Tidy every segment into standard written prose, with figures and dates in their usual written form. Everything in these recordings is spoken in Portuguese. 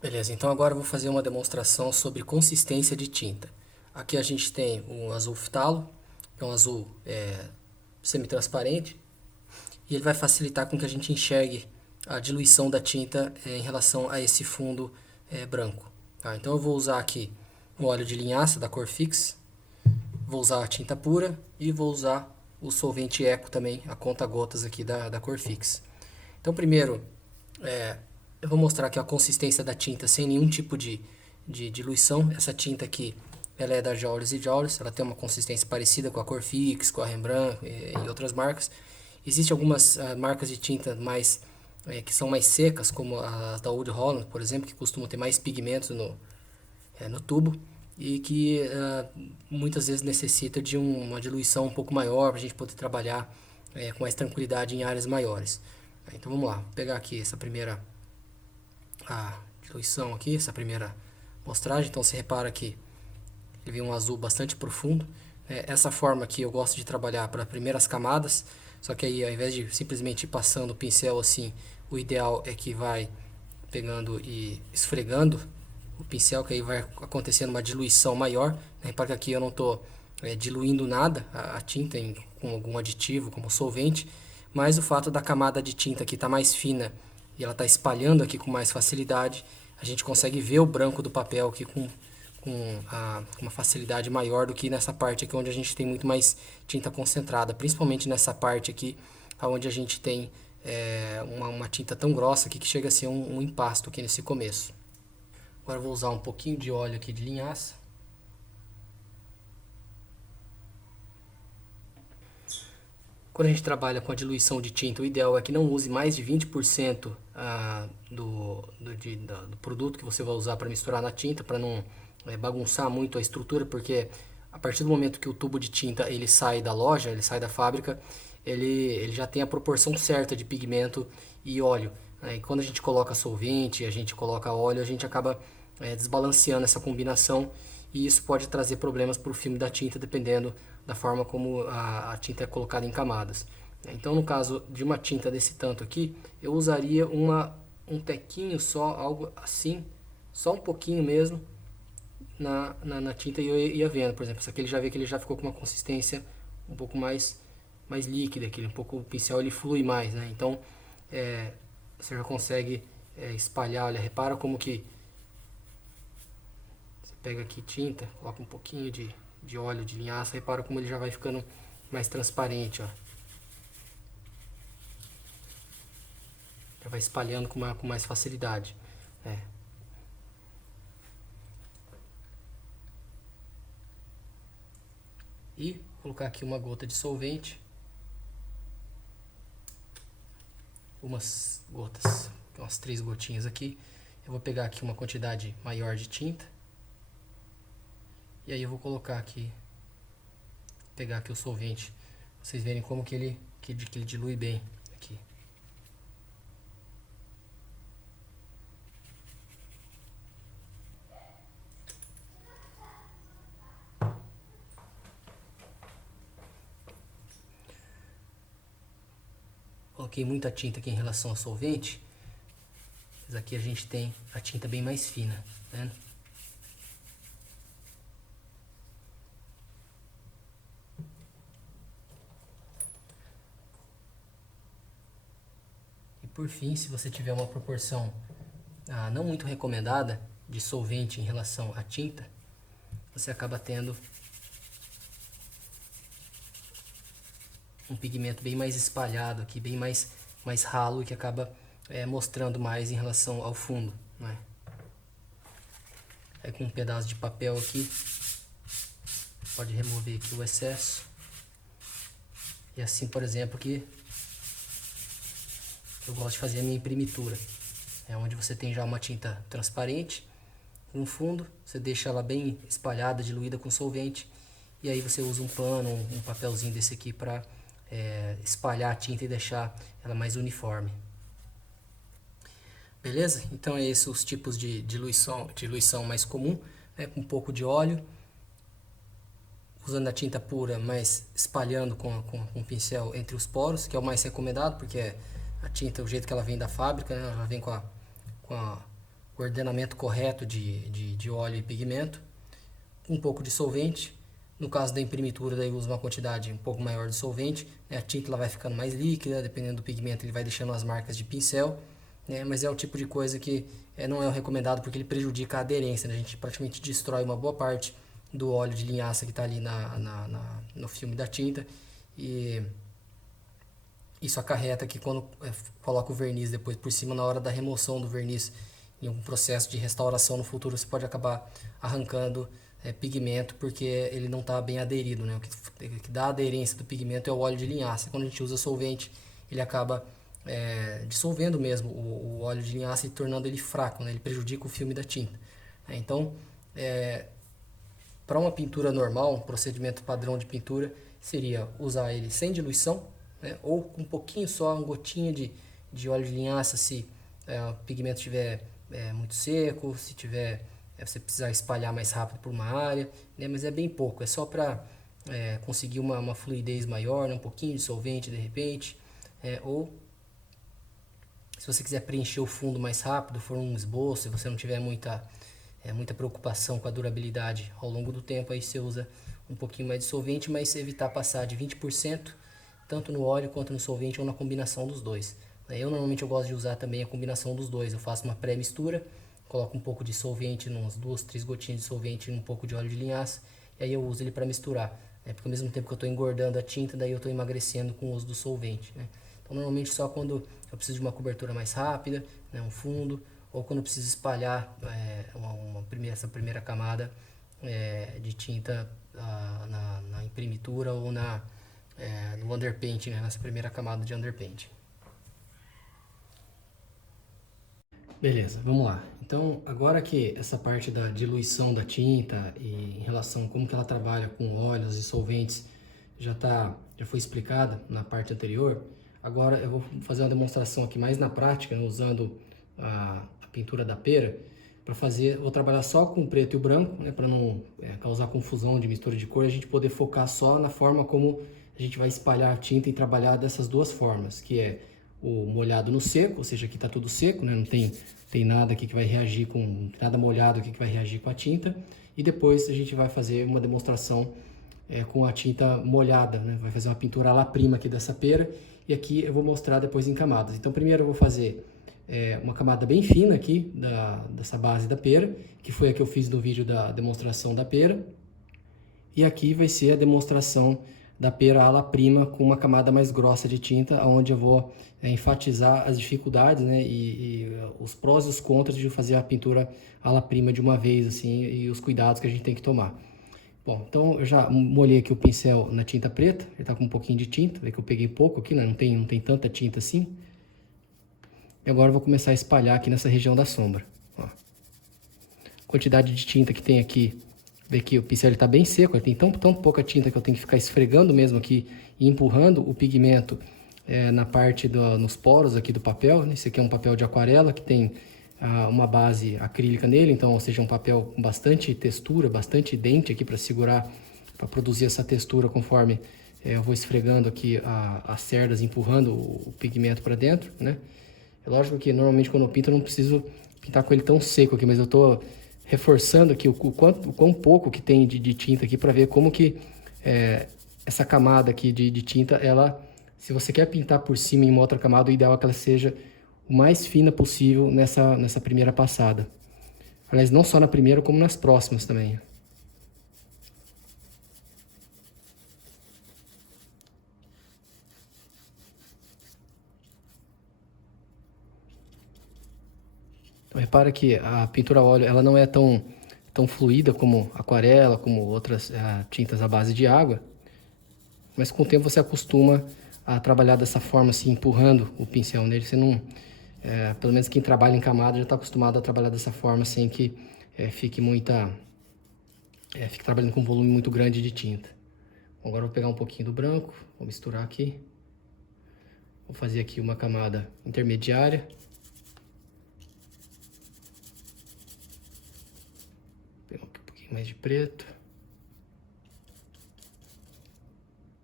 Beleza, então agora eu vou fazer uma demonstração sobre consistência de tinta. Aqui a gente tem um azul ftalo, que é um azul semi-transparente, e ele vai facilitar com que a gente enxergue a diluição da tinta em relação a esse fundo branco. Tá? Então eu vou usar aqui um óleo de linhaça da cor Fix, vou usar a tinta pura e vou usar o solvente Eco também, a conta-gotas aqui da cor Fix. Então primeiro eu vou mostrar aqui a consistência da tinta sem nenhum tipo de diluição. Essa tinta aqui ela é da Jaules e Jaules, ela tem uma consistência parecida com a cor Fix, com a Rembrandt e outras marcas. Existem algumas marcas de tinta mais que são mais secas, como a da Oud Holland, por exemplo, que costumam ter mais pigmentos no tubo e que muitas vezes necessita de uma diluição um pouco maior para a gente poder trabalhar com mais tranquilidade em áreas maiores. Então vamos lá, vou pegar aqui essa primeira diluição aqui, essa primeira mostragem. Então você repara que ele vem um azul bastante profundo. Essa forma aqui eu gosto de trabalhar para primeiras camadas, só que aí ao invés de simplesmente ir passando o pincel assim, o ideal é que vai pegando e esfregando o pincel, que aí vai acontecendo uma diluição maior. Repara que aqui eu não estou diluindo nada a tinta com algum aditivo, como solvente, mas o fato da camada de tinta aqui estar mais fina e ela está espalhando aqui com mais facilidade, a gente consegue ver o branco do papel aqui com uma facilidade maior do que nessa parte aqui onde a gente tem muito mais tinta concentrada, principalmente nessa parte aqui onde a gente tem uma tinta tão grossa aqui que chega a ser um impasto aqui nesse começo. Agora eu vou usar um pouquinho de óleo aqui de linhaça. Quando a gente trabalha com a diluição de tinta, o ideal é que não use mais de 20% do produto que você vai usar para misturar na tinta, para não bagunçar muito a estrutura, porque a partir do momento que o tubo de tinta ele sai da loja, ele sai da fábrica, ele já tem a proporção certa de pigmento e óleo. E quando a gente coloca solvente, a gente coloca óleo, a gente acaba desbalanceando essa combinação e isso pode trazer problemas para o filme da tinta, dependendo da forma como a tinta é colocada em camadas. Então, no caso de uma tinta desse tanto aqui, eu usaria um tequinho só, algo assim, só um pouquinho mesmo na tinta, e eu ia vendo. Por exemplo, esse aqui ele já vê que ele já ficou com uma consistência um pouco mais líquida, que um pouco o pincel ele flui mais, né? Então, você já consegue espalhar. Olha, repara como que pega aqui tinta, coloca um pouquinho de óleo de linhaça, repara como ele já vai ficando mais transparente, ó. Já vai espalhando com mais facilidade. E colocar aqui uma gota de solvente, umas gotas, umas 3 gotinhas aqui. Eu vou pegar aqui uma quantidade maior de tinta. E aí eu vou colocar aqui, pegar aqui o solvente, pra vocês verem como que ele dilui bem aqui. Coloquei muita tinta aqui em relação ao solvente, mas aqui a gente tem a tinta bem mais fina, tá vendo? Por fim, se você tiver uma proporção não muito recomendada de solvente em relação à tinta, você acaba tendo um pigmento bem mais espalhado aqui, bem mais ralo, que acaba mostrando mais em relação ao fundo, né? Aí com um pedaço de papel aqui, pode remover aqui o excesso. E assim, por exemplo, que eu gosto de fazer a minha imprimitura. É onde você tem já uma tinta transparente com fundo, você deixa ela bem espalhada, diluída com solvente, e aí você usa um pano, um papelzinho desse aqui para espalhar a tinta e deixar ela mais uniforme. Beleza? Então é esses os tipos de diluição mais comum, com um pouco de óleo, usando a tinta pura, mas espalhando com um pincel entre os poros, que é o mais recomendado, porque a tinta, o jeito que ela vem da fábrica, né, ela vem com ordenamento correto de óleo e pigmento, um pouco de solvente. No caso da imprimitura, daí usa uma quantidade um pouco maior de solvente, né? A tinta ela vai ficando mais líquida, dependendo do pigmento ele vai deixando as marcas de pincel, né? Mas é o tipo de coisa que não é o recomendado porque ele prejudica a aderência, né? A gente praticamente destrói uma boa parte do óleo de linhaça que está ali no filme da tinta, e isso acarreta que quando coloca o verniz depois por cima, na hora da remoção do verniz, em um processo de restauração no futuro, você pode acabar arrancando pigmento porque ele não está bem aderido, né? O que dá aderência do pigmento é o óleo de linhaça. Quando a gente usa solvente, ele acaba dissolvendo mesmo o óleo de linhaça e tornando ele fraco, né? Ele prejudica o filme da tinta. Então, para uma pintura normal, um procedimento padrão de pintura seria usar ele sem diluição, né? Ou com um pouquinho só, uma gotinha de óleo de linhaça se o pigmento estiver muito seco, se tiver você precisar espalhar mais rápido por uma área, né? Mas é bem pouco, é só para conseguir uma fluidez maior, né? Um pouquinho de solvente de repente, ou se você quiser preencher o fundo mais rápido, for um esboço, se você não tiver muita preocupação com a durabilidade ao longo do tempo, aí você usa um pouquinho mais de solvente, mas evitar passar de 20%, tanto no óleo quanto no solvente ou na combinação dos dois. Eu normalmente gosto de usar também a combinação dos dois, eu faço uma pré-mistura, coloco um pouco de solvente, umas 2, 3 gotinhas de solvente e um pouco de óleo de linhaça, e aí eu uso ele para misturar, né? Porque ao mesmo tempo que eu estou engordando a tinta, daí eu estou emagrecendo com o uso do solvente, né? Então normalmente só quando eu preciso de uma cobertura mais rápida, né, um fundo, ou quando eu preciso espalhar essa primeira camada de tinta na imprimitura ou no underpaint, né, nessa primeira camada de underpaint. Beleza, vamos lá. Então, agora que essa parte da diluição da tinta e em relação a como que ela trabalha com óleos e solventes já foi explicada na parte anterior, agora eu vou fazer uma demonstração aqui mais na prática, né, usando a pintura da pera, vou trabalhar só com o preto e o branco, né, para não causar confusão de mistura de cor, a gente poder focar só na forma como a gente vai espalhar a tinta e trabalhar dessas duas formas, que é o molhado no seco, ou seja, aqui está tudo seco, né, não tem nada aqui que vai reagir nada molhado aqui que vai reagir com a tinta, e depois a gente vai fazer uma demonstração com a tinta molhada, né, vai fazer uma pintura à la prima aqui dessa pera, e aqui eu vou mostrar depois em camadas. Então primeiro eu vou fazer uma camada bem fina aqui dessa base da pera, que foi a que eu fiz no vídeo da demonstração da pera. E aqui vai ser a demonstração da pera à la prima com uma camada mais grossa de tinta, onde eu vou enfatizar as dificuldades, né, e os prós e os contras de fazer a pintura à la prima de uma vez, assim, e os cuidados que a gente tem que tomar. Bom, então eu já molhei aqui o pincel na tinta preta, ele está com um pouquinho de tinta, vê que eu peguei pouco aqui, né, não tem tanta tinta assim. E agora eu vou começar a espalhar aqui nessa região da sombra. Ó. Quantidade de tinta que tem aqui. Vê que o pincel está bem seco, ele tem tão pouca tinta que eu tenho que ficar esfregando mesmo aqui e empurrando o pigmento na parte nos poros aqui do papel. Esse aqui é um papel de aquarela que tem uma base acrílica nele, então, ou seja, um papel com bastante textura, bastante dente aqui para segurar, para produzir essa textura conforme eu vou esfregando aqui as cerdas, empurrando o pigmento para dentro, né? É lógico que normalmente quando eu pinto eu não preciso pintar com ele tão seco aqui, mas eu estou reforçando aqui o quão pouco que tem de tinta aqui para ver como que essa camada aqui de tinta, ela, se você quer pintar por cima em uma outra camada, o ideal é que ela seja o mais fina possível nessa primeira passada. Aliás, não só na primeira, como nas próximas também. Então, repara que a pintura a óleo ela não é tão fluida como aquarela, como outras tintas à base de água, mas com o tempo você acostuma a trabalhar dessa forma, assim, empurrando o pincel nele. Você não, pelo menos quem trabalha em camada já está acostumado a trabalhar dessa forma, sem que fique trabalhando com um volume muito grande de tinta. Agora eu vou pegar um pouquinho do branco, vou misturar aqui, vou fazer aqui uma camada intermediária. Mais de preto, um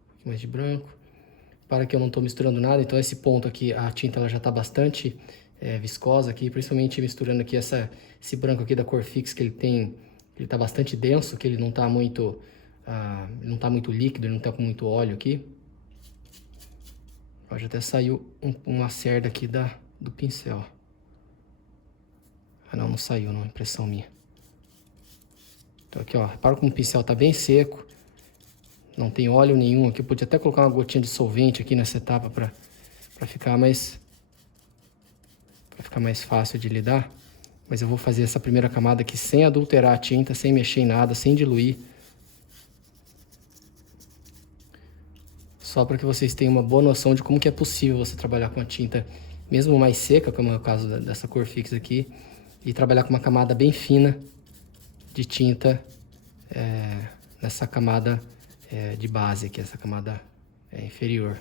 pouquinho mais de branco, para que eu não estou misturando nada. Então esse ponto aqui, a tinta ela já está bastante viscosa aqui, principalmente misturando aqui esse branco aqui da Corfix, que ele tá bastante denso, que ele não tá muito, líquido, ele não tá com muito óleo aqui. Ó, já até saiu uma cerda aqui do pincel. Ah, não saiu, não, impressão minha. Então aqui, ó, repara como o pincel tá bem seco. Não tem óleo nenhum aqui. Eu podia até colocar uma gotinha de solvente aqui nessa etapa para ficar mais fácil de lidar. Mas eu vou fazer essa primeira camada aqui sem adulterar a tinta, sem mexer em nada, sem diluir. Só para que vocês tenham uma boa noção de como que é possível você trabalhar com a tinta mesmo mais seca, como é o caso dessa Corfix aqui, e trabalhar com uma camada bem fina de tinta nessa camada de base aqui, essa camada inferior.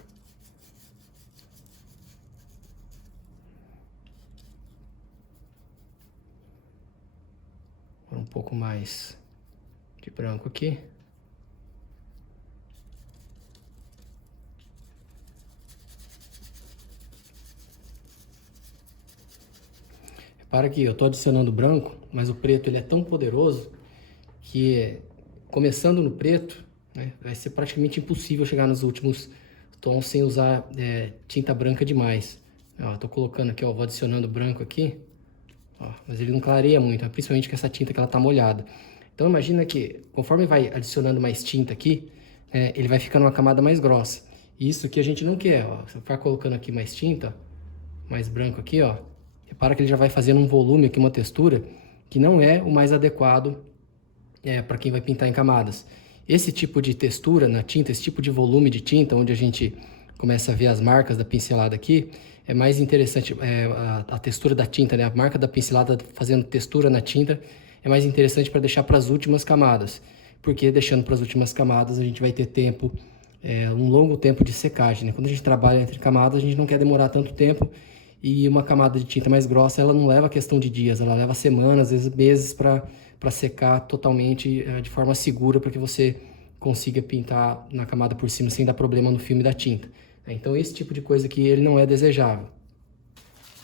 Um pouco mais de branco aqui. Repara que eu estou adicionando branco, mas o preto ele é tão poderoso que, começando no preto, né, vai ser praticamente impossível chegar nos últimos tons sem usar tinta branca demais. Estou colocando aqui, ó, vou adicionando branco aqui, ó, mas ele não clareia muito, principalmente com essa tinta que ela está molhada. Então imagina que conforme vai adicionando mais tinta aqui, ele vai ficando uma camada mais grossa. E isso aqui a gente não quer, ó. Você vai colocando aqui mais tinta, mais branco aqui, ó. Repara que ele já vai fazendo um volume aqui, uma textura que não é o mais adequado para quem vai pintar em camadas. Esse tipo de textura na tinta, esse tipo de volume de tinta, onde a gente começa a ver as marcas da pincelada aqui, é mais interessante, a textura da tinta, né? A marca da pincelada fazendo textura na tinta é mais interessante para deixar para as últimas camadas, porque deixando para as últimas camadas a gente vai ter tempo, um longo tempo de secagem, né? Quando a gente trabalha entre camadas, a gente não quer demorar tanto tempo, e uma camada de tinta mais grossa, ela não leva questão de dias, ela leva semanas, às vezes meses para secar totalmente de forma segura, para que você consiga pintar na camada por cima sem dar problema no filme da tinta. Então esse tipo de coisa aqui ele não é desejável.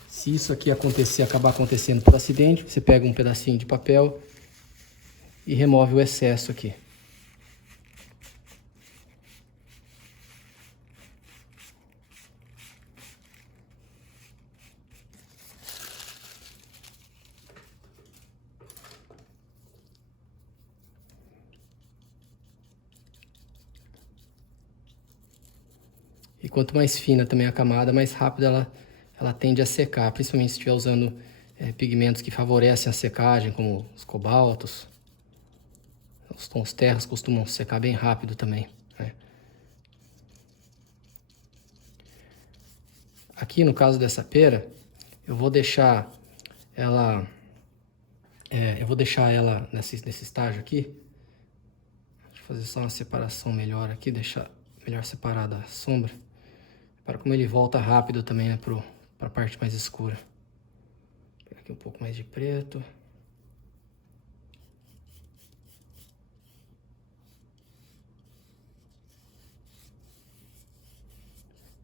Se isso aqui acabar acontecendo por acidente, você pega um pedacinho de papel e remove o excesso aqui. E quanto mais fina também a camada, mais rápido ela tende a secar, principalmente se estiver usando pigmentos que favorecem a secagem, como os cobaltos. Os tons terras costumam secar bem rápido também, né? Aqui no caso dessa pera, eu vou deixar ela nesse estágio aqui. Deixa eu fazer só uma separação melhor aqui, deixar melhor separada a sombra, para como ele volta rápido também, né, para a parte mais escura. Vou pegar aqui um pouco mais de preto.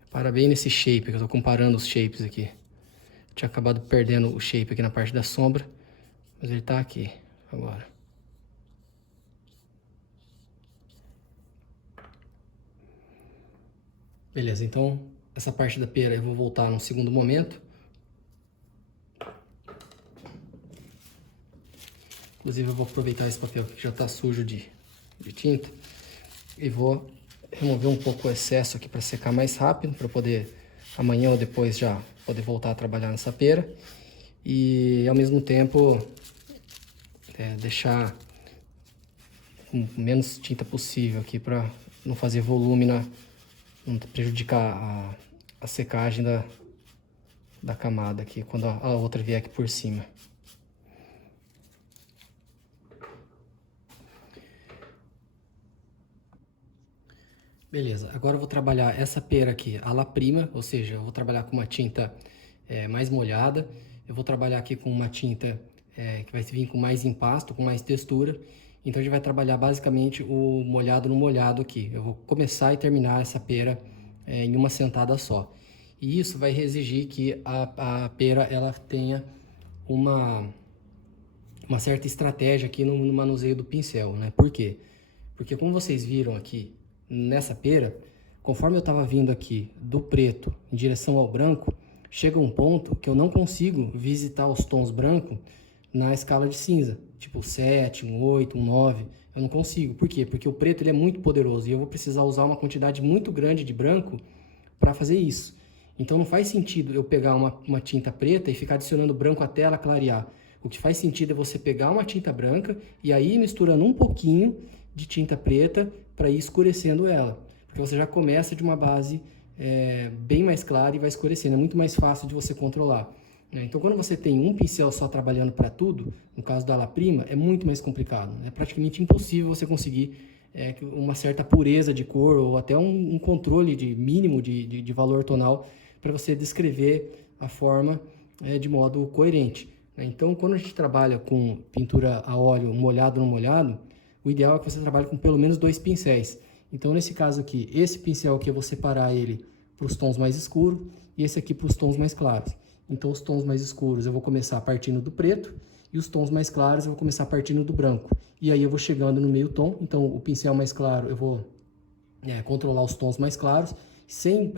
Repara bem nesse shape, que eu estou comparando os shapes aqui. Eu tinha acabado perdendo o shape aqui na parte da sombra, mas ele está aqui agora. Beleza, então essa parte da pera eu vou voltar num segundo momento. Inclusive eu vou aproveitar esse papel que já está sujo de tinta e vou remover um pouco o excesso aqui para secar mais rápido, para poder amanhã ou depois já poder voltar a trabalhar nessa pera. E ao mesmo tempo deixar com menos tinta possível aqui para não fazer volume, não prejudicar a secagem da camada aqui quando a outra vier aqui por cima. Beleza, agora eu vou trabalhar essa pera aqui à la prima, ou seja, eu vou trabalhar com uma tinta mais molhada. Eu vou trabalhar aqui com uma tinta que vai vir com mais impasto, com mais textura. Então a gente vai trabalhar basicamente o molhado no molhado aqui. Eu vou começar e terminar essa pera em uma sentada só. E isso vai exigir que a pera ela tenha uma certa estratégia aqui no manuseio do pincel, né? Por quê? Porque como vocês viram aqui nessa pera, conforme eu estava vindo aqui do preto em direção ao branco, chega um ponto que eu não consigo visitar os tons branco na escala de cinza, tipo 7, um 8, um 9, eu não consigo. Por quê? Porque o preto ele é muito poderoso e eu vou precisar usar uma quantidade muito grande de branco para fazer isso. Então não faz sentido eu pegar uma tinta preta e ficar adicionando branco até ela clarear. O que faz sentido é você pegar uma tinta branca e aí misturando um pouquinho de tinta preta para ir escurecendo ela. Porque você já começa de uma base bem mais clara e vai escurecendo. É muito mais fácil de você controlar. Né? Então quando você tem um pincel só trabalhando para tudo, no caso da La Prima, é muito mais complicado. É praticamente impossível você conseguir uma certa pureza de cor ou até um controle mínimo de valor tonal para você descrever a forma de modo coerente. Né? Então, quando a gente trabalha com pintura a óleo molhado no molhado, o ideal é que você trabalhe com pelo menos 2 pincéis. Então, nesse caso aqui, esse pincel aqui eu vou separar ele para os tons mais escuros e esse aqui para os tons mais claros. Então, os tons mais escuros eu vou começar partindo do preto e os tons mais claros eu vou começar partindo do branco. E aí eu vou chegando no meio tom, então o pincel mais claro eu vou controlar os tons mais claros, sem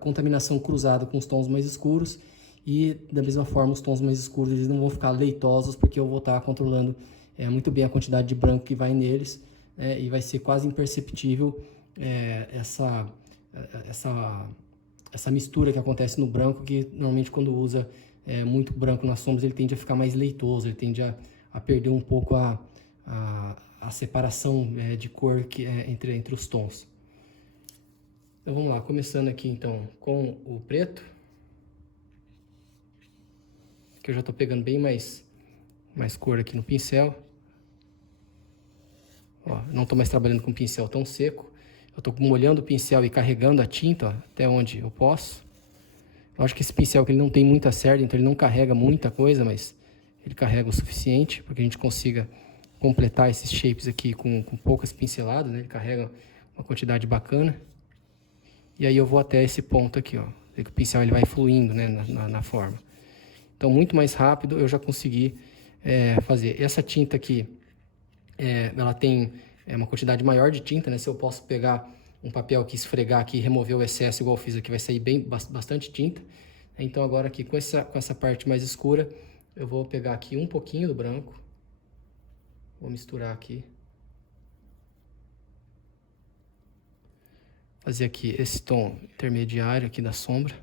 contaminação cruzada com os tons mais escuros, e da mesma forma os tons mais escuros eles não vão ficar leitosos, porque eu vou estar controlando muito bem a quantidade de branco que vai neles, e vai ser quase imperceptível essa mistura que acontece no branco, que normalmente quando usa muito branco nas sombras ele tende a ficar mais leitoso, ele tende a perder um pouco a separação de cor entre os tons. Então vamos lá, começando aqui então com o preto, que eu já estou pegando bem mais cor aqui no pincel. Ó, não estou mais trabalhando com pincel tão seco, eu estou molhando o pincel e carregando a tinta até onde eu posso. Eu acho que esse pincel que ele não tem muita cerda, então ele não carrega muita coisa, mas ele carrega o suficiente para que a gente consiga completar esses shapes aqui com poucas pinceladas, né? Ele carrega uma quantidade bacana. E aí eu vou até esse ponto aqui, ó. Que o pincel ele vai fluindo, né, na forma. Então, muito mais rápido eu já consegui fazer. Essa tinta aqui, ela tem uma quantidade maior de tinta, né? Se eu posso pegar um papel aqui, esfregar aqui, remover o excesso, igual eu fiz aqui, vai sair bastante tinta. Então, agora aqui, com essa parte mais escura, eu vou pegar aqui um pouquinho do branco. Vou misturar aqui. Fazer aqui esse tom intermediário aqui da sombra.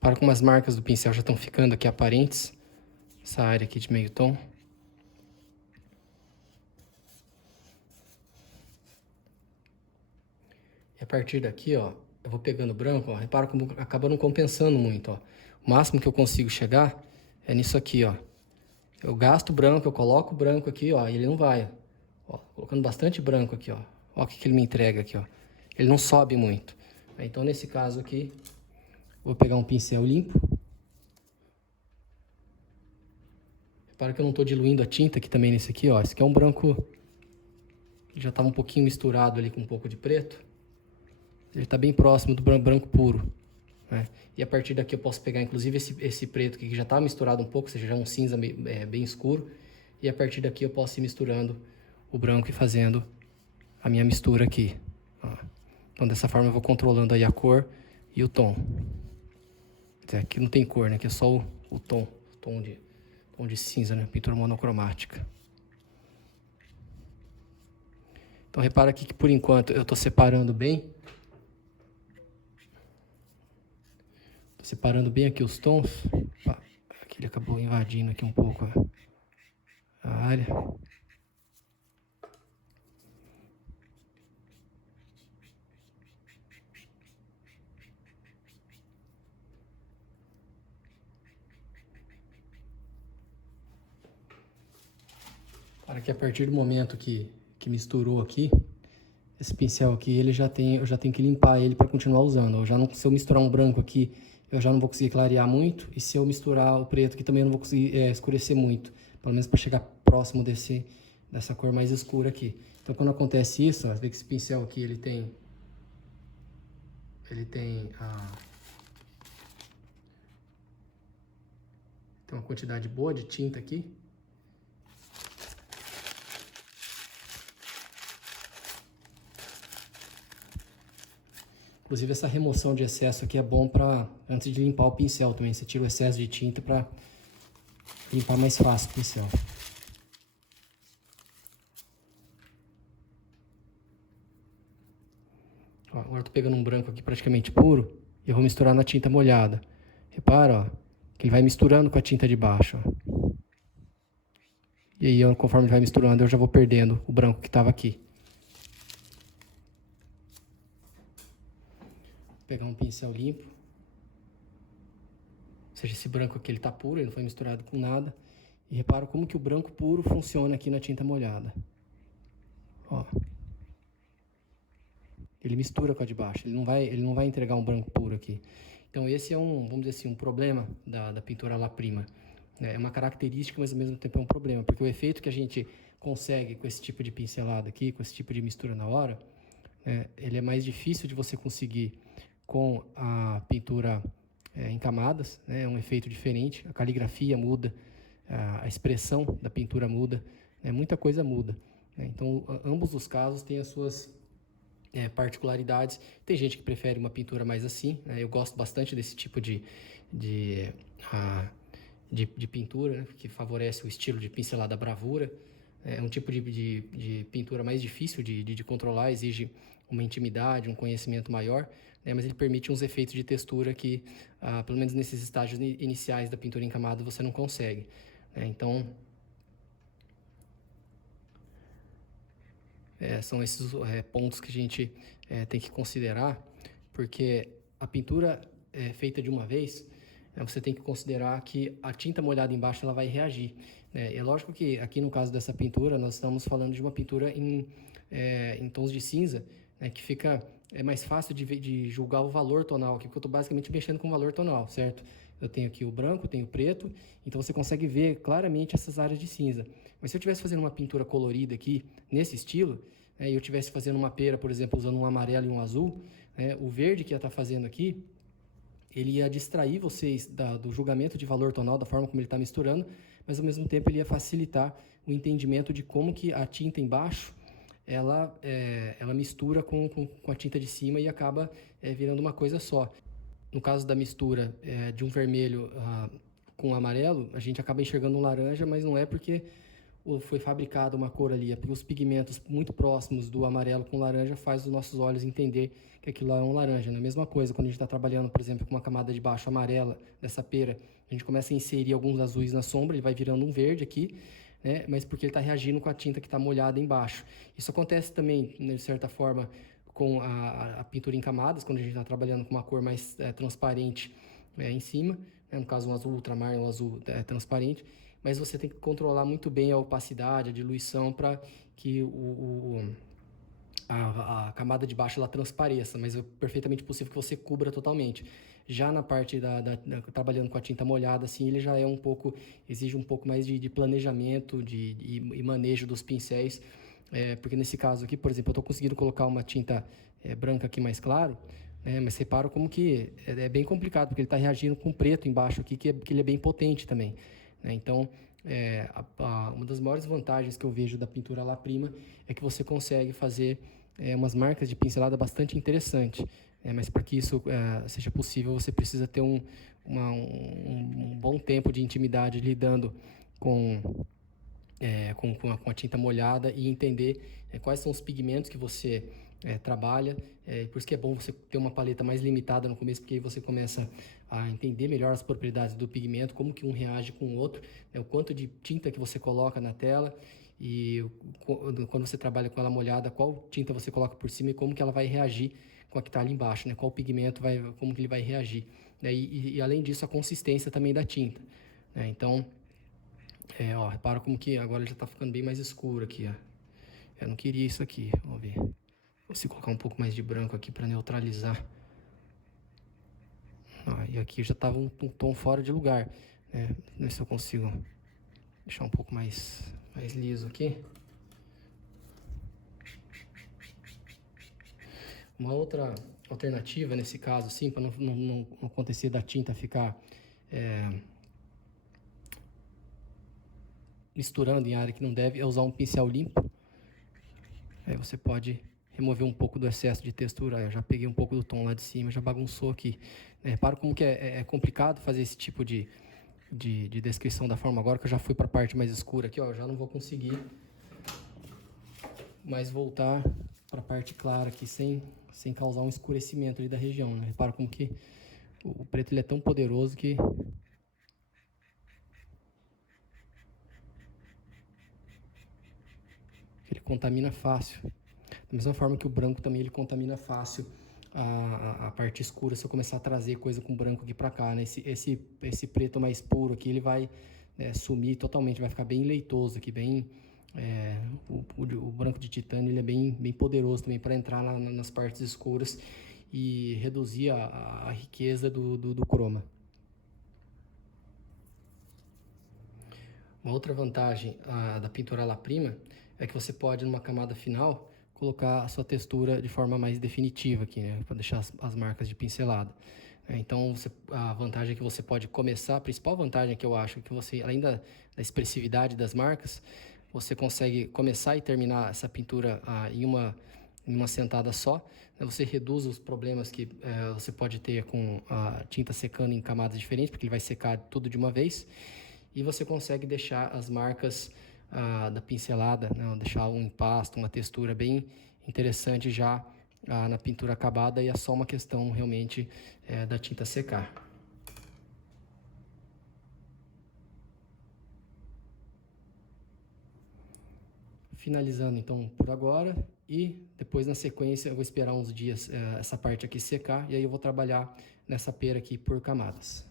Para como as marcas do pincel já estão ficando aqui aparentes. Essa área aqui de meio tom. E a partir daqui, ó, eu vou pegando branco, ó, repara como acaba não compensando muito, ó. O máximo que eu consigo chegar é nisso aqui, ó. Eu gasto branco, eu coloco o branco aqui, ó, e ele não vai, ó. Colocando bastante branco aqui, ó. Ó o que ele me entrega aqui, ó. Ele não sobe muito. Então, nesse caso aqui, vou pegar um pincel limpo. Repara que eu não estou diluindo a tinta aqui também nesse aqui, ó. Esse aqui é um branco que já estava um pouquinho misturado ali com um pouco de preto. Ele está bem próximo do branco puro, né? E a partir daqui eu posso pegar inclusive esse preto aqui que já está misturado um pouco, ou seja, já é um cinza bem escuro. E a partir daqui eu posso ir misturando o branco e fazendo a minha mistura aqui, ó. Então dessa forma eu vou controlando aí a cor e o tom. Aqui não tem cor, né? Aqui é só o tom de cinza, né? Pintura monocromática. Então repara aqui que por enquanto eu estou separando bem. Separando bem aqui os tons. Opa, aqui ele acabou invadindo aqui um pouco a área. Para que a partir do momento que misturou aqui, esse pincel aqui, eu já tenho que limpar ele para continuar usando. Se eu misturar um branco aqui eu já não vou conseguir clarear muito, e se eu misturar o preto aqui também eu não vou conseguir escurecer muito, pelo menos para chegar próximo dessa cor mais escura aqui. Então quando acontece isso, ó, você vê que esse pincel aqui ele tem uma quantidade boa de tinta aqui. Inclusive essa remoção de excesso aqui é bom para antes de limpar o pincel também. Você tira o excesso de tinta para limpar mais fácil o pincel. Ó, agora eu tô pegando um branco aqui praticamente puro e eu vou misturar na tinta molhada. Repara, ó, que ele vai misturando com a tinta de baixo, ó. E aí, conforme ele vai misturando, eu já vou perdendo o branco que estava aqui. Vou pegar um pincel limpo. Ou seja, esse branco aqui ele tá puro, ele não foi misturado com nada. E repara como que o branco puro funciona aqui na tinta molhada. Ó. Ele mistura com a de baixo, ele não vai entregar um branco puro aqui. Então esse é vamos dizer assim, um problema da pintura à la prima. É uma característica, mas ao mesmo tempo é um problema, porque o efeito que a gente consegue com esse tipo de pincelada aqui, com esse tipo de mistura na hora, ele é mais difícil de você conseguir com a pintura em camadas, né? É um efeito diferente, a caligrafia muda, a expressão da pintura muda, muita coisa muda. Então ambos os casos têm as suas particularidades. Tem gente que prefere uma pintura mais assim, né? Eu gosto bastante desse tipo de pintura, né? Que favorece o estilo de pincelada bravura. É um tipo de pintura mais difícil de controlar, exige uma intimidade, um conhecimento maior, né? Mas ele permite uns efeitos de textura que, pelo menos nesses estágios iniciais da pintura em camada, você não consegue, né? Então, são esses pontos que a gente tem que considerar, porque a pintura feita de uma vez, você tem que considerar que a tinta molhada embaixo ela vai reagir. É lógico que aqui no caso dessa pintura, nós estamos falando de uma pintura em tons de cinza, né, que fica mais fácil de julgar o valor tonal aqui, porque eu estou basicamente mexendo com o valor tonal, certo? Eu tenho aqui o branco, tenho o preto, então você consegue ver claramente essas áreas de cinza. Mas se eu estivesse fazendo uma pintura colorida aqui, nesse estilo, e eu estivesse fazendo uma pera, por exemplo, usando um amarelo e um azul, o verde que ia estar fazendo aqui, ele ia distrair vocês do julgamento de valor tonal, da forma como ele está misturando, mas ao mesmo tempo ele ia facilitar o entendimento de como que a tinta embaixo ela mistura com a tinta de cima e acaba virando uma coisa só. No caso da mistura de um vermelho com amarelo, a gente acaba enxergando um laranja, mas não é porque foi fabricada uma cor ali, é porque os pigmentos muito próximos do amarelo com laranja faz os nossos olhos entender que aquilo lá é um laranja. É a mesma coisa quando a gente está trabalhando, por exemplo, com uma camada de baixo amarela dessa pera, a gente começa a inserir alguns azuis na sombra, ele vai virando um verde aqui, né? Mas porque ele está reagindo com a tinta que está molhada embaixo. Isso acontece também, de certa forma, com a pintura em camadas, quando a gente está trabalhando com uma cor mais transparente em cima, né? No caso um azul ultramar, um azul transparente, mas você tem que controlar muito bem a opacidade, a diluição, para que a camada de baixo ela transpareça, mas é perfeitamente possível que você cubra totalmente. Já na parte trabalhando com a tinta molhada, assim, ele já é exige um pouco mais de planejamento e manejo dos pincéis, porque nesse caso aqui, por exemplo, eu estou conseguindo colocar uma tinta branca aqui mais claro, mas reparo como que é bem complicado, porque ele está reagindo com preto embaixo aqui, que ele é bem potente também, né? Então, uma das maiores vantagens que eu vejo da pintura à la prima é que você consegue fazer umas marcas de pincelada bastante interessantes. Mas para que isso seja possível, você precisa ter um bom tempo de intimidade lidando com a tinta molhada e entender quais são os pigmentos que você trabalha. Por isso que é bom você ter uma paleta mais limitada no começo, porque aí você começa a entender melhor as propriedades do pigmento, como que um reage com o outro, o quanto de tinta que você coloca na tela e quando você trabalha com ela molhada, qual tinta você coloca por cima e como que ela vai reagir com a que está ali embaixo, qual pigmento como que ele vai reagir. E além disso, a consistência também da tinta. Então, repara como que agora ele já tá ficando bem mais escuro aqui, ó. Eu não queria isso aqui, vamos ver. Vou colocar um pouco mais de branco aqui para neutralizar. Ó, e aqui já estava um tom fora de lugar, né? Ver se eu consigo deixar um pouco mais liso aqui. Uma outra alternativa nesse caso, assim, para não acontecer da tinta ficar misturando em área que não deve, é usar um pincel limpo. Aí você pode remover um pouco do excesso de textura. Eu já peguei um pouco do tom lá de cima, já bagunçou aqui. Repara como que é complicado fazer esse tipo de descrição da forma agora, que eu já fui para a parte mais escura aqui, ó. Eu já não vou conseguir mais voltar para a parte clara aqui sem causar um escurecimento ali da região, né? Repara como que o preto ele é tão poderoso que ele contamina fácil. Da mesma forma que o branco também ele contamina fácil a parte escura se eu começar a trazer coisa com branco aqui para cá, né? Esse preto mais puro aqui ele vai sumir totalmente, vai ficar bem leitoso aqui, bem o branco de titânio ele é bem poderoso também para entrar nas partes escuras e reduzir a riqueza do croma. Uma outra vantagem da pintura à la prima é que você pode, numa camada final, colocar a sua textura de forma mais definitiva aqui, né? Para deixar as marcas de pincelada. Então, a vantagem é que você pode começar, a principal vantagem que eu acho é que você, além da expressividade das marcas, você consegue começar e terminar essa pintura em uma sentada só. Você reduz os problemas que você pode ter com a tinta secando em camadas diferentes, porque ele vai secar tudo de uma vez. E você consegue deixar as marcas da pincelada, né? Deixar um impasto, uma textura bem interessante já na pintura acabada, e é só uma questão realmente da tinta secar. Finalizando então por agora, e depois na sequência eu vou esperar uns dias essa parte aqui secar, e aí eu vou trabalhar nessa pera aqui por camadas.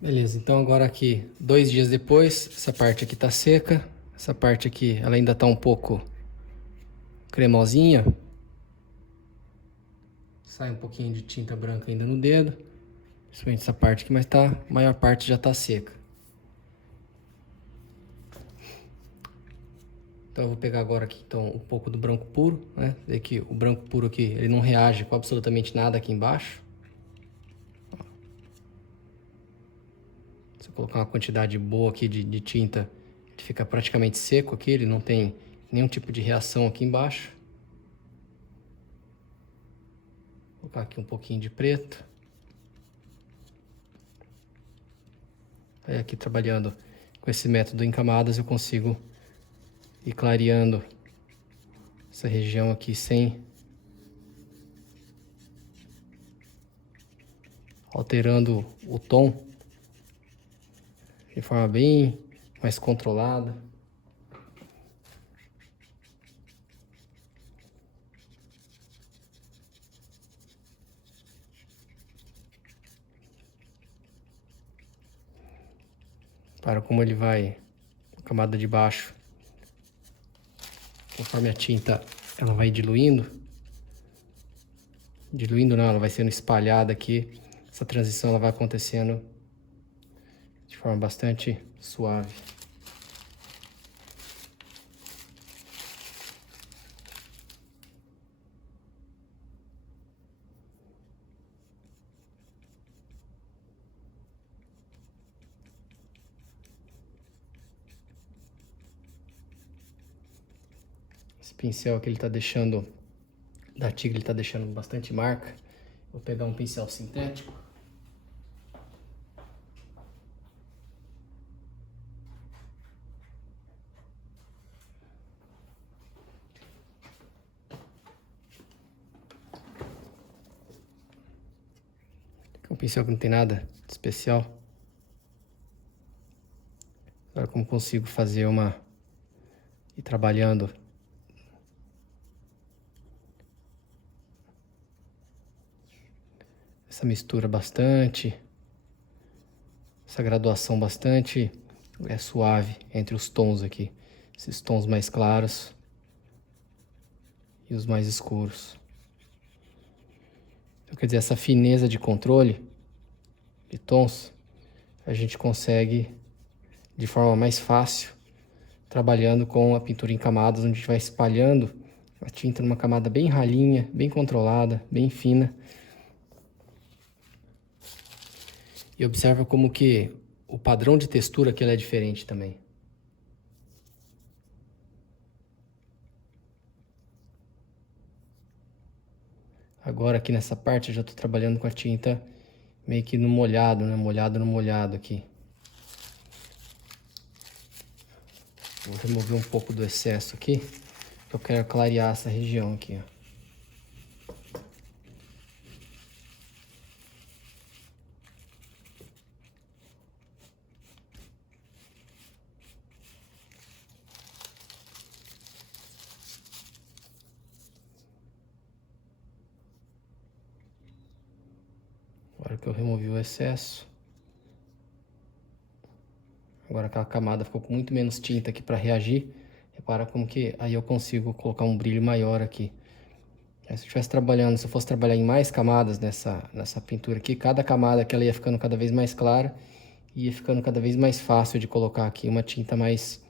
Beleza, então agora aqui, 2 dias depois, essa parte aqui tá seca, essa parte aqui ela ainda tá um pouco cremosinha, sai um pouquinho de tinta branca ainda no dedo, principalmente essa parte aqui, mas a maior parte já tá seca. Então eu vou pegar agora aqui então um pouco do branco puro, né? Vê que o branco puro aqui, ele não reage com absolutamente nada aqui embaixo. Se eu colocar uma quantidade boa aqui de tinta, ele fica praticamente seco aqui, ele não tem nenhum tipo de reação aqui embaixo. Vou colocar aqui um pouquinho de preto. Aí aqui trabalhando com esse método em camadas eu consigo ir clareando essa região aqui sem alterando o tom de forma bem mais controlada. Para como ele vai, a camada de baixo, conforme a tinta ela vai diluindo não, ela vai sendo espalhada aqui, essa transição ela vai acontecendo de forma bastante suave. Esse pincel aqui ele tá deixando, da Tigre ele tá deixando bastante marca. Vou pegar um pincel sintético. É um pincel que não tem nada de especial. Agora como consigo fazer ir trabalhando essa mistura bastante, essa graduação bastante suave entre os tons aqui, esses tons mais claros e os mais escuros. Então, quer dizer, essa fineza de controle de tons, a gente consegue de forma mais fácil, trabalhando com a pintura em camadas, onde a gente vai espalhando a tinta numa camada bem ralinha, bem controlada, bem fina. E observa como que o padrão de textura aqui é diferente também. Agora aqui nessa parte eu já estou trabalhando com a tinta meio que no molhado, né? Molhado no molhado aqui. Vou remover um pouco do excesso aqui, que eu quero clarear essa região aqui, ó. Agora que eu removi o excesso. Agora aquela camada ficou com muito menos tinta aqui para reagir. Repara como que aí eu consigo colocar um brilho maior aqui. Se eu estivesse trabalhando, se eu fosse trabalhar em mais camadas nessa pintura aqui, cada camada que ela ia ficando cada vez mais clara, ia ficando cada vez mais fácil de colocar aqui uma tinta mais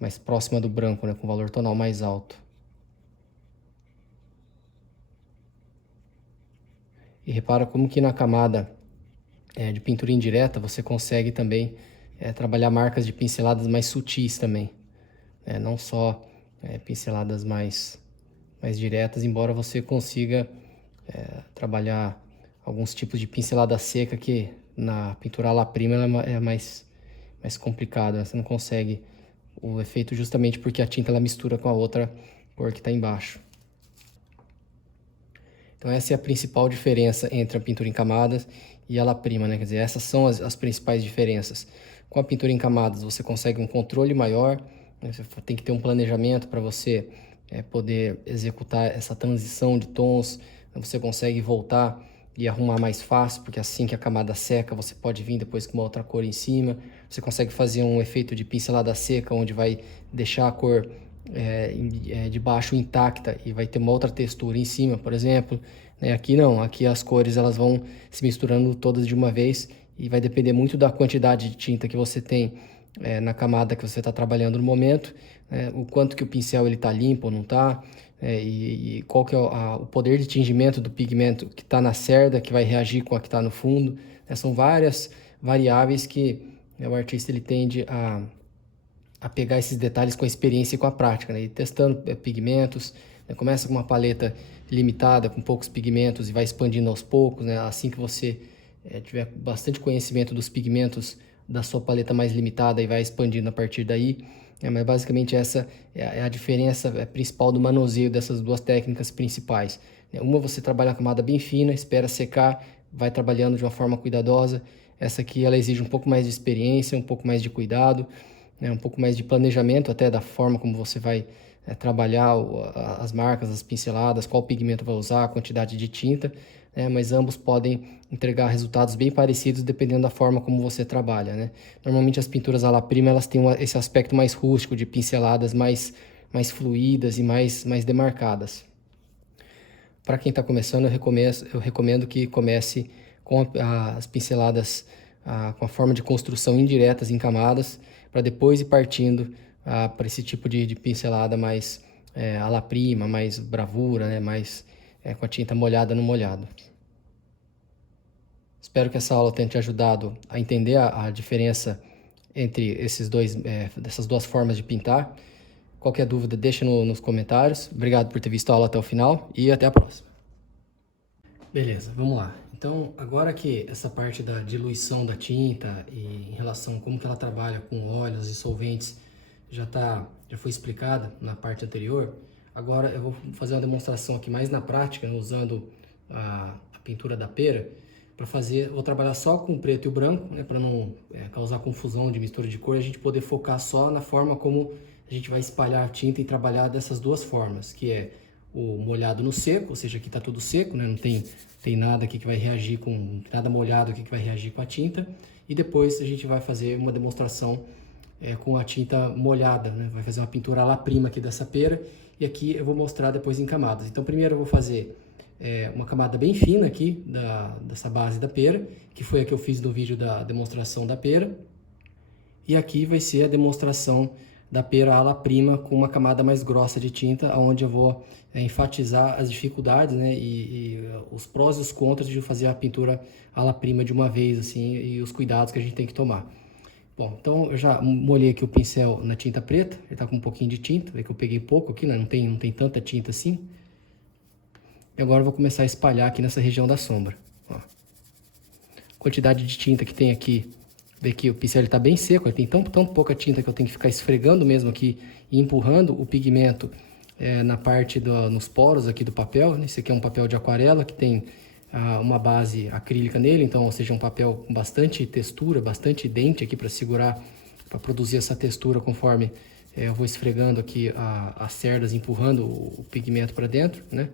mais próxima do branco, né, com valor tonal mais alto. E repara como que na camada de pintura indireta você consegue também trabalhar marcas de pinceladas mais sutis também, não só pinceladas mais diretas, embora você consiga trabalhar alguns tipos de pincelada seca que na pintura à la prima ela é mais complicado, né? Você não consegue o efeito justamente porque a tinta ela mistura com a outra cor que está embaixo. Então essa é a principal diferença entre a pintura em camadas e a la prima, né? Quer dizer, essas são as principais diferenças. Com a pintura em camadas você consegue um controle maior, né? Você tem que ter um planejamento para você poder executar essa transição de tons, você consegue voltar e arrumar mais fácil, porque assim que a camada seca, você pode vir depois com uma outra cor em cima. Você consegue fazer um efeito de pincelada seca, onde vai deixar a cor de baixo intacta e vai ter uma outra textura em cima, por exemplo. Aqui não, aqui as cores elas vão se misturando todas de uma vez e vai depender muito da quantidade de tinta que você tem na camada que você está trabalhando no momento, o quanto que o pincel ele está limpo ou não está, e qual que é o poder de tingimento do pigmento que está na cerda, que vai reagir com a que está no fundo. São várias variáveis que o artista ele tende a pegar esses detalhes com a experiência e com a prática, e testando pigmentos, começa com uma paleta limitada, com poucos pigmentos e vai expandindo aos poucos, assim que você tiver bastante conhecimento dos pigmentos da sua paleta mais limitada e vai expandindo a partir daí. Mas basicamente essa é a diferença principal do manuseio dessas duas técnicas principais. Uma você trabalha a camada bem fina, espera secar, vai trabalhando de uma forma cuidadosa. Essa aqui ela exige um pouco mais de experiência, um pouco mais de cuidado, um pouco mais de planejamento até da forma como você vai trabalhar as marcas, as pinceladas, qual pigmento vai usar, a quantidade de tinta, mas ambos podem entregar resultados bem parecidos dependendo da forma como você trabalha, Normalmente as pinturas à la prima elas têm esse aspecto mais rústico, de pinceladas mais fluídas e mais demarcadas. Para quem está começando, eu recomendo que comece com as pinceladas com a forma de construção indiretas em camadas, para depois ir partindo para esse tipo de pincelada mais à la prima, mais bravura, mais com a tinta molhada no molhado. Espero que essa aula tenha te ajudado a entender a diferença entre dessas duas formas de pintar. Qualquer dúvida, deixa nos comentários. Obrigado por ter visto a aula até o final e até a próxima. Beleza, vamos lá. Então, agora que essa parte da diluição da tinta e em relação a como que ela trabalha com óleos e solventes já foi explicada na parte anterior, agora eu vou fazer uma demonstração aqui mais na prática, usando a pintura da pera, vou trabalhar só com o preto e o branco, para não causar confusão de mistura de cor, a gente poder focar só na forma como a gente vai espalhar a tinta e trabalhar dessas duas formas, que é o molhado no seco, ou seja, aqui está tudo seco, não tem nada aqui que vai reagir nada molhado aqui que vai reagir com a tinta, e depois a gente vai fazer uma demonstração com a tinta molhada, vai fazer uma pintura à la prima aqui dessa pera, e aqui eu vou mostrar depois em camadas. Então primeiro eu vou fazer uma camada bem fina aqui dessa base da pera, que foi a que eu fiz no vídeo da demonstração da pera. E aqui vai ser a demonstração da pera à la prima com uma camada mais grossa de tinta, onde eu vou enfatizar as dificuldades, né, e os prós e os contras de fazer a pintura à la prima de uma vez, assim, e os cuidados que a gente tem que tomar. Bom, então eu já molhei aqui o pincel na tinta preta, ele tá com um pouquinho de tinta, vê que eu peguei pouco aqui, né, não tem tanta tinta assim. E agora eu vou começar a espalhar aqui nessa região da sombra. Ó. Quantidade de tinta que tem aqui. Vê que o pincel está bem seco, ele tem tão pouca tinta que eu tenho que ficar esfregando mesmo aqui e empurrando o pigmento na parte nos poros aqui do papel. Esse aqui é um papel de aquarela que tem uma base acrílica nele, então, ou seja, um papel com bastante textura, bastante dente aqui para segurar, para produzir essa textura conforme eu vou esfregando aqui as cerdas, empurrando o pigmento para dentro, né?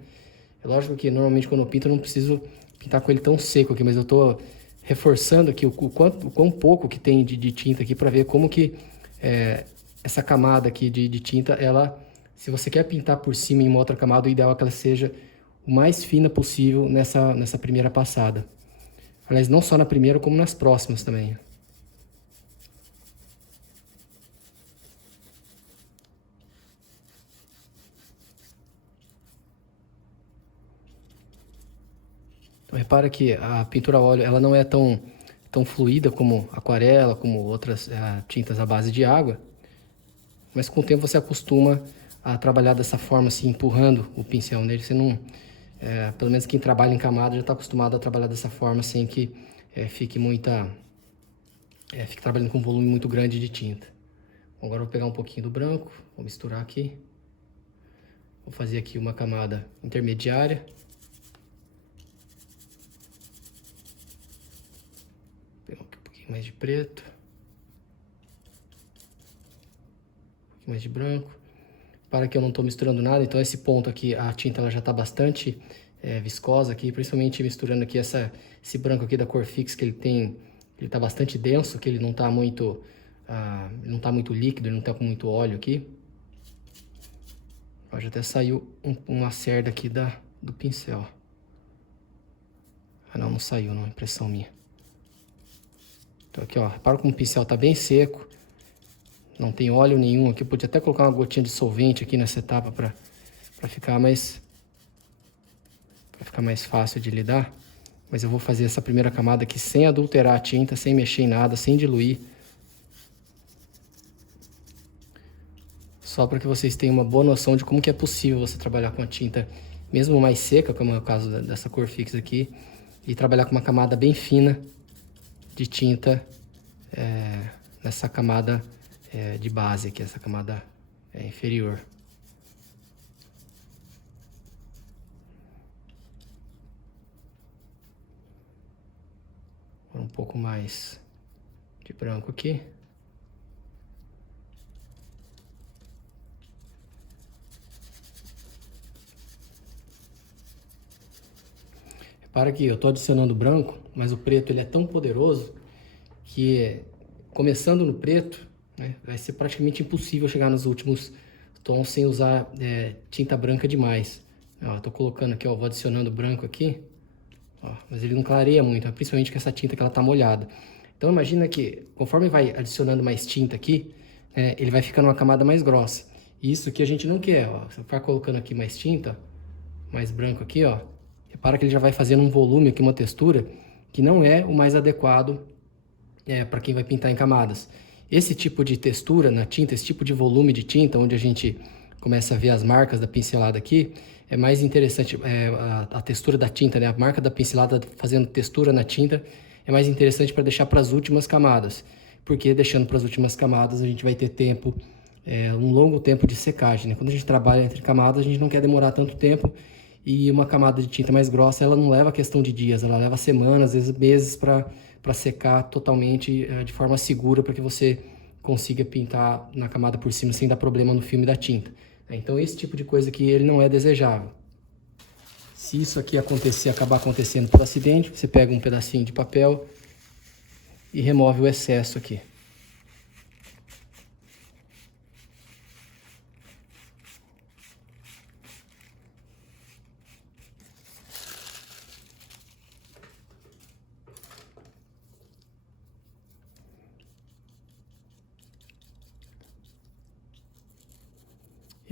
É lógico que normalmente quando eu pinto eu não preciso pintar com ele tão seco aqui, mas eu estou reforçando aqui o quão pouco que tem de tinta aqui para ver como que essa camada aqui de tinta, ela, se você quer pintar por cima em uma outra camada, o ideal é que ela seja o mais fina possível nessa primeira passada. Aliás, não só na primeira, como nas próximas também. Então, repara que a pintura a óleo ela não é tão fluida como aquarela, como outras tintas à base de água, mas com o tempo você acostuma a trabalhar dessa forma, assim, empurrando o pincel nele. Você não, pelo menos quem trabalha em camada já está acostumado a trabalhar dessa forma, sem que fique trabalhando com um volume muito grande de tinta. Agora eu vou pegar um pouquinho do branco, vou misturar aqui. Vou fazer aqui uma camada intermediária. Vou pegar aqui um pouquinho mais de preto. Um pouquinho mais de branco. Para que eu não estou misturando nada, então esse ponto aqui, a tinta ela já está bastante viscosa aqui, principalmente misturando aqui esse branco aqui da Corfix, que ele está bastante denso, que ele não está muito, líquido, ele não está com muito óleo aqui. Ó, já até saiu uma cerda aqui do pincel. Ah, não saiu, não, impressão minha. Então aqui, ó, repara como o pincel está bem seco. Não tem óleo nenhum aqui. Eu podia até colocar uma gotinha de solvente aqui nessa etapa para ficar mais fácil de lidar. Mas eu vou fazer essa primeira camada aqui sem adulterar a tinta, sem mexer em nada, sem diluir. Só para que vocês tenham uma boa noção de como que é possível você trabalhar com a tinta mesmo mais seca, como é o caso dessa Corfix aqui, e trabalhar com uma camada bem fina de tinta nessa camada de base aqui, essa camada inferior. Um pouco mais de branco aqui. Repara que eu estou adicionando branco, mas o preto ele é tão poderoso que, começando no preto, né, vai ser praticamente impossível chegar nos últimos tons sem usar tinta branca demais. Estou colocando aqui, ó, vou adicionando branco aqui, ó, mas ele não clareia muito, principalmente com essa tinta que ela está molhada. Então imagina que conforme vai adicionando mais tinta aqui, ele vai ficando uma camada mais grossa. Isso que a gente não quer, ó. Se eu ficar colocando aqui mais tinta, mais branco aqui, ó, repara que ele já vai fazendo um volume aqui, uma textura que não é o mais adequado para quem vai pintar em camadas. Esse tipo de textura na tinta, esse tipo de volume de tinta, onde a gente começa a ver as marcas da pincelada aqui, é mais interessante, a textura da tinta, né? A marca da pincelada fazendo textura na tinta é mais interessante para deixar para as últimas camadas, porque deixando para as últimas camadas a gente vai ter tempo, um longo tempo de secagem, né? Quando a gente trabalha entre camadas, a gente não quer demorar tanto tempo, e uma camada de tinta mais grossa, ela não leva questão de dias, ela leva semanas, às vezes meses para secar totalmente de forma segura, para que você consiga pintar na camada por cima sem dar problema no filme da tinta. Então esse tipo de coisa aqui ele não é desejável. Se isso aqui acabar acontecendo por acidente, você pega um pedacinho de papel e remove o excesso aqui.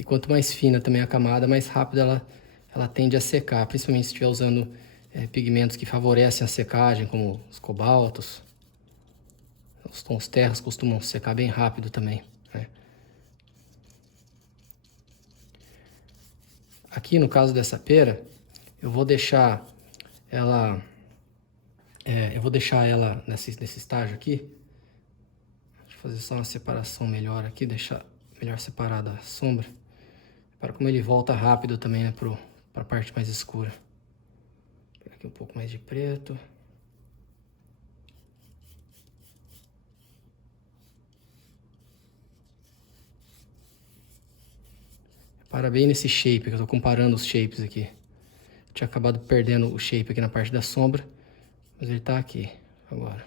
E quanto mais fina também a camada, mais rápido ela tende a secar, principalmente se estiver usando pigmentos que favorecem a secagem, como os cobaltos. Os tons terras costumam secar bem rápido também, né? Aqui no caso dessa pera, eu vou deixar ela nesse estágio aqui. Deixa eu fazer só uma separação melhor aqui, deixar melhor separada a sombra, para como ele volta rápido também, né, para a parte mais escura. Vou pegar aqui um pouco mais de preto. Repara bem nesse shape, que eu tô comparando os shapes aqui. Tinha acabado perdendo o shape aqui na parte da sombra, mas ele tá aqui agora.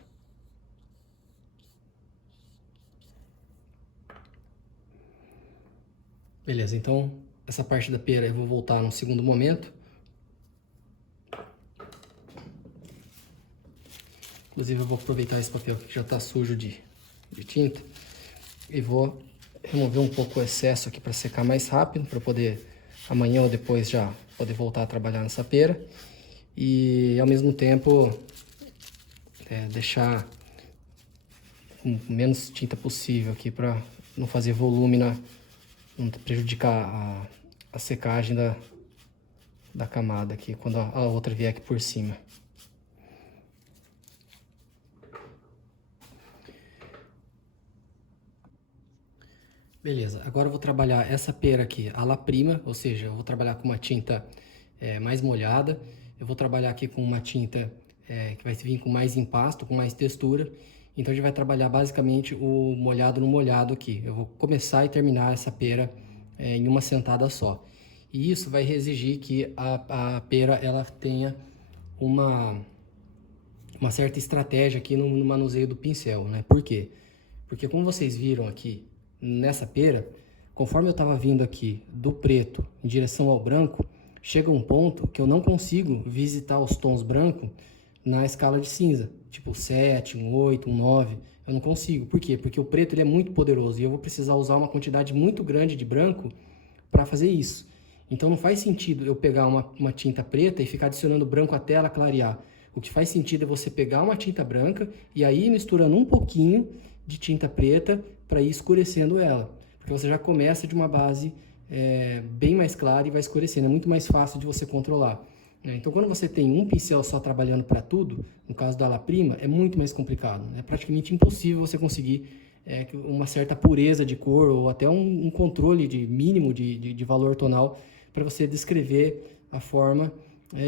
Beleza, então essa parte da pera eu vou voltar num segundo momento. Inclusive eu vou aproveitar esse papel aqui que já está sujo de tinta e vou remover um pouco o excesso aqui para secar mais rápido, para poder amanhã ou depois já poder voltar a trabalhar nessa pera. E ao mesmo tempo deixar com menos tinta possível aqui para não fazer volume, não prejudicar a secagem da camada aqui quando a outra vier aqui por cima. Beleza, agora eu vou trabalhar essa pera aqui, a La Prima, ou seja, eu vou trabalhar com uma tinta mais molhada. Eu vou trabalhar aqui com uma tinta que vai vir com mais impasto, com mais textura. Então a gente vai trabalhar basicamente o molhado no molhado aqui. Eu vou começar e terminar essa pera em uma sentada só. E isso vai exigir que a pera ela tenha uma certa estratégia aqui no manuseio do pincel, né? Por quê? Porque como vocês viram aqui nessa pera, conforme eu estava vindo aqui do preto em direção ao branco, chega um ponto que eu não consigo visitar os tons branco na escala de cinza, tipo 7, um 8, um 9, eu não consigo. Por quê? Porque o preto ele é muito poderoso e eu vou precisar usar uma quantidade muito grande de branco para fazer isso. Então não faz sentido eu pegar uma tinta preta e ficar adicionando branco até ela clarear. O que faz sentido é você pegar uma tinta branca e aí misturando um pouquinho de tinta preta para ir escurecendo ela. Porque você já começa de uma base bem mais clara e vai escurecendo. É muito mais fácil de você controlar, né? Então quando você tem um pincel só trabalhando para tudo, no caso da La Prima, é muito mais complicado. É praticamente impossível você conseguir uma certa pureza de cor ou até um controle mínimo de valor tonal para você descrever a forma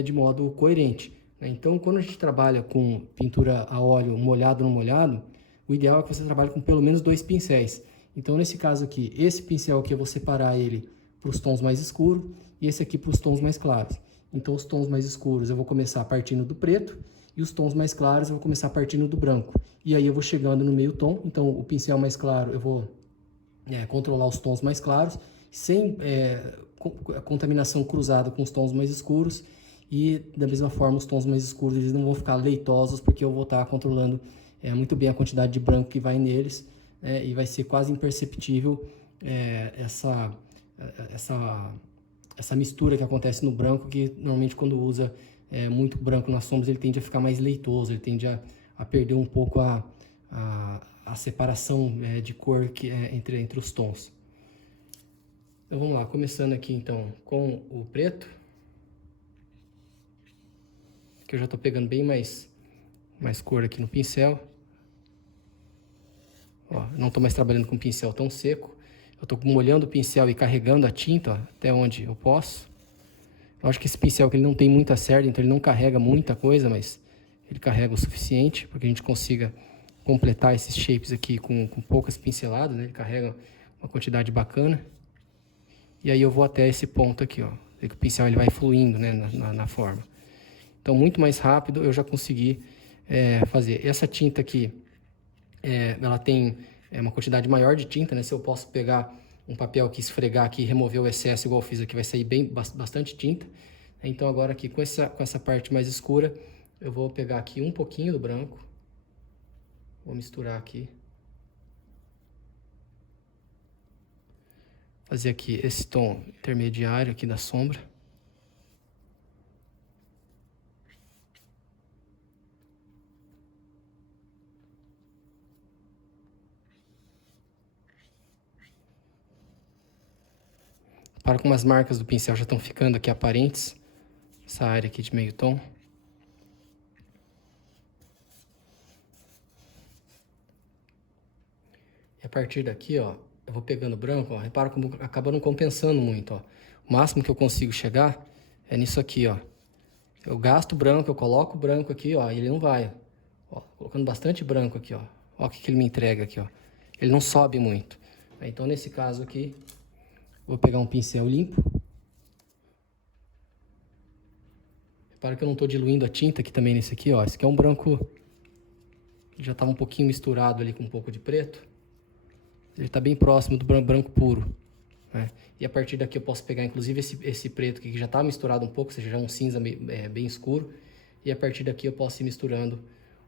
de modo coerente, né? Então, quando a gente trabalha com pintura a óleo molhado no molhado, o ideal é que você trabalhe com pelo menos 2 pincéis. Então, nesse caso aqui, esse pincel aqui eu vou separar ele para os tons mais escuros e esse aqui para os tons mais claros. Então, os tons mais escuros eu vou começar partindo do preto e os tons mais claros eu vou começar partindo do branco. E aí eu vou chegando no meio tom. Então, o pincel mais claro eu vou controlar os tons mais claros, sem contaminação cruzada com os tons mais escuros. E da mesma forma os tons mais escuros eles não vão ficar leitosos, porque eu vou estar controlando muito bem a quantidade de branco que vai neles, e vai ser quase imperceptível essa mistura que acontece no branco, que normalmente quando usa muito branco nas sombras ele tende a ficar mais leitoso, ele tende a perder um pouco a separação de cor entre os tons. Então vamos lá, começando aqui então com o preto, que eu já estou pegando bem mais cor aqui no pincel. Ó, não estou mais trabalhando com pincel tão seco, eu estou molhando o pincel e carregando a tinta até onde eu posso. Eu acho que esse pincel que ele não tem muita cerda, então ele não carrega muita coisa, mas ele carrega o suficiente para que a gente consiga completar esses shapes aqui com poucas pinceladas, né? Ele carrega uma quantidade bacana. E aí eu vou até esse ponto aqui, ó. Que o pincel ele vai fluindo, né, na forma. Então, muito mais rápido eu já consegui fazer. Essa tinta aqui, ela tem uma quantidade maior de tinta, né? Se eu posso pegar um papel aqui, esfregar aqui, remover o excesso, igual eu fiz aqui, vai sair bastante tinta. Então, agora aqui, com essa parte mais escura, eu vou pegar aqui um pouquinho do branco. Vou misturar aqui. fazer aqui esse tom intermediário aqui da sombra. Para como as marcas do pincel já estão ficando aqui aparentes, essa área aqui de meio tom. E a partir daqui, ó, eu vou pegando branco, ó, repara como acaba não compensando muito, ó. O máximo que eu consigo chegar é nisso aqui, ó. Eu gasto branco, eu coloco branco aqui, ó, e ele não vai. Ó, colocando bastante branco aqui, ó. Ó o que ele me entrega aqui, ó. Ele não sobe muito. Então, nesse caso aqui, vou pegar um pincel limpo. Repara que eu não estou diluindo a tinta aqui também nesse aqui, ó. Esse aqui é um branco que já estava um pouquinho misturado ali com um pouco de preto. Ele está bem próximo do branco puro, né? E a partir daqui eu posso pegar inclusive esse preto aqui que já está misturado um pouco, ou seja, já é um cinza bem escuro. E a partir daqui eu posso ir misturando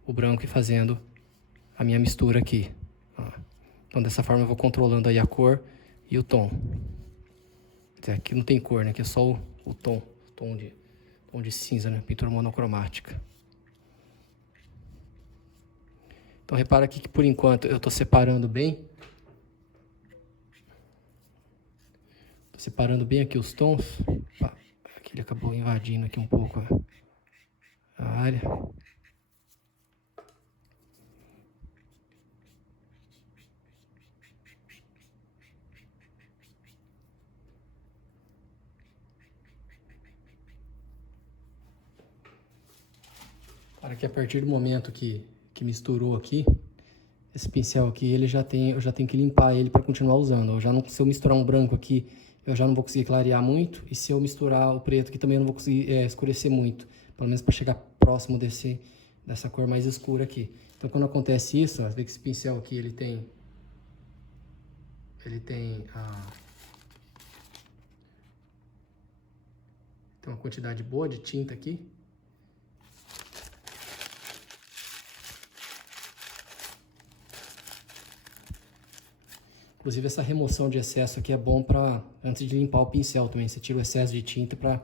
o branco e fazendo a minha mistura aqui, ó. Então dessa forma eu vou controlando aí a cor e o tom. Aqui não tem cor, né? Aqui é só o tom de cinza, né? Pintura monocromática. Então repara aqui que por enquanto eu estou separando bem. Tô separando bem aqui os tons. Aqui ele acabou invadindo aqui um pouco a área. Para que a partir do momento que misturou aqui, esse pincel aqui, eu já tenho que limpar ele para continuar usando. Se eu misturar um branco aqui, eu já não vou conseguir clarear muito. E se eu misturar o preto aqui também, eu não vou conseguir escurecer muito. Pelo menos para chegar próximo dessa cor mais escura aqui. Então quando acontece isso, ó, você vê que esse pincel aqui, ele tem uma quantidade boa de tinta aqui. Inclusive essa remoção de excesso aqui é bom para antes de limpar o pincel também. Você tira o excesso de tinta para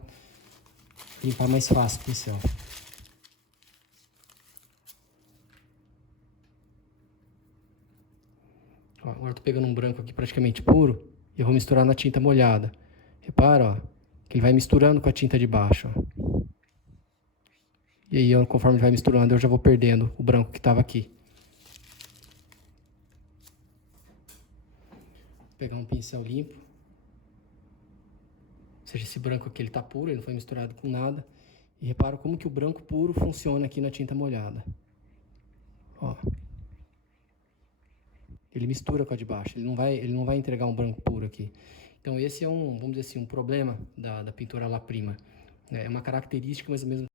limpar mais fácil o pincel. Ó, agora eu tô pegando um branco aqui praticamente puro e eu vou misturar na tinta molhada. Repara, ó, que ele vai misturando com a tinta de baixo, ó. E aí, conforme ele vai misturando, eu já vou perdendo o branco que estava aqui. Vou pegar um pincel limpo. Ou seja, esse branco aqui ele tá puro, ele não foi misturado com nada. E repara como que o branco puro funciona aqui na tinta molhada. Ó. Ele mistura com a de baixo, ele não vai entregar um branco puro aqui. Então esse é vamos dizer assim, um problema da pintura à la prima. É uma característica, mas ao mesmo